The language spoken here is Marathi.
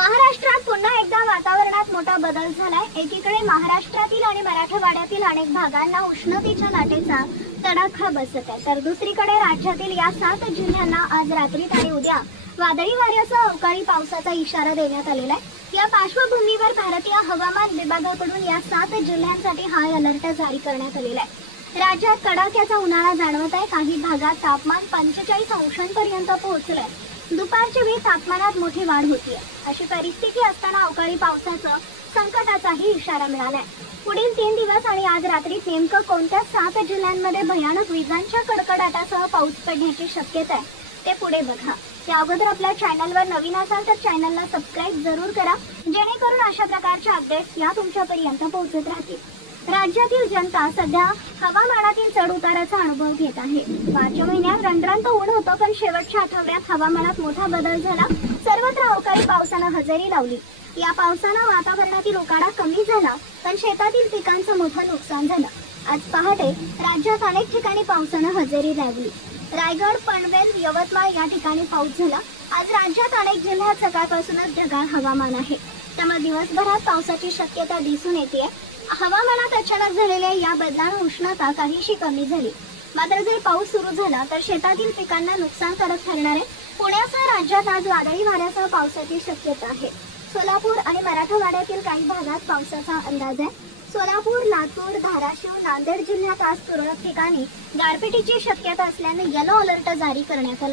महाराष्ट्रात पुन्हा एकदा वातावरणात मोठा बदल झालाय। एकीकडे महाराष्ट्रातील आणि मराठवाड्यातील अनेक भागांना उष्णतेच्या लाटेचा तडाखा बसत आहे, तर दुसरीकडे राज्यातील या 7 जिल्ह्यांना आज रात्री आणि उद्या वादळी वाऱ्यासह अवकाळी पावसाचा इशारा देण्यात आलेला आहे। या पार्श्वभूमीवर भारतीय हवामान विभागाकडून या 7 जिल्ह्यांसाठी हाय अलर्ट जारी करण्यात आलेला आहे। राज्यात कडाक्याचा उन्हाळा जाणवत आहे। काही भागात तापमान 45 अंशांपर्यंत पोहोचलंय। दुपारच्या वेळी तापमानात मोठी वाढ होतीये। अशी परिस्थिती असताना अवकाळी पावसाचा संकटाचाही इशारा मिळालाय। पुढील 3 दिवस आणि आज रात्री नेमकं कोणत्या 7 जिल्ह्यांमध्ये भयानक विजांच्या कडकडाटासह पाऊस पडण्याची शक्यता आहे ते पुढे बघा। त्या अगोदर आपल्या चॅनलवर नवीन असाल तर चॅनलला सबस्क्राइब जरूर करा, जेणेकरून अशा प्रकारच्या अपडेट्स या तुमच्यापर्यंत पोहोचत राहतील। राज्यातील जनता सध्या हवामानातील चढ उताराचा अनुभव घेत आहे। मार्च महिन्यात रणरणत ऊन होतं, पण शेवटच्या आठवड्यात हवामानात मोठा बदल झाला। सर्वत्र अवकाळी पावसानं हजेरी लावली। या पावसानं वातावरणातील उकाडा कमी झाला, पण शेतातील पिकांचं मोठं नुकसान झालं। आज पहाटे राज्यात अनेक ठिकाणी पावसानं हजेरी लावली। रायगड, पनवेल, यवतमाळ या ठिकाणी पाऊस झाला। आज राज्यात अनेक जिल्ह्यात सकाळपासूनच ढगाळ हवामान आहे, त्यामुळे दिवसभरात पावसाची शक्यता दिसून येते। हवामानात अचानक झालेल्या या बदलाने उष्णता काहीशी कमी झाली, मात्र जर पाऊस सुरू झाला तर शेतातील पिकांना नुकसानकारक ठरणार आहे। पुण्यासह राज्यात आज वादळी वाऱ्यासह पावसाची शक्यता आहे। सोलापूर आणि मराठवाड्यातील काही भागात पावसाचा अंदाज आहे। सोलापूर, लातूर, धाराशिव, नांदेड जिल्ह्यात आज तुरळक ठिकाणी गारपिटीची शक्यता असल्याने येलो अलर्ट जारी करण्यात आला।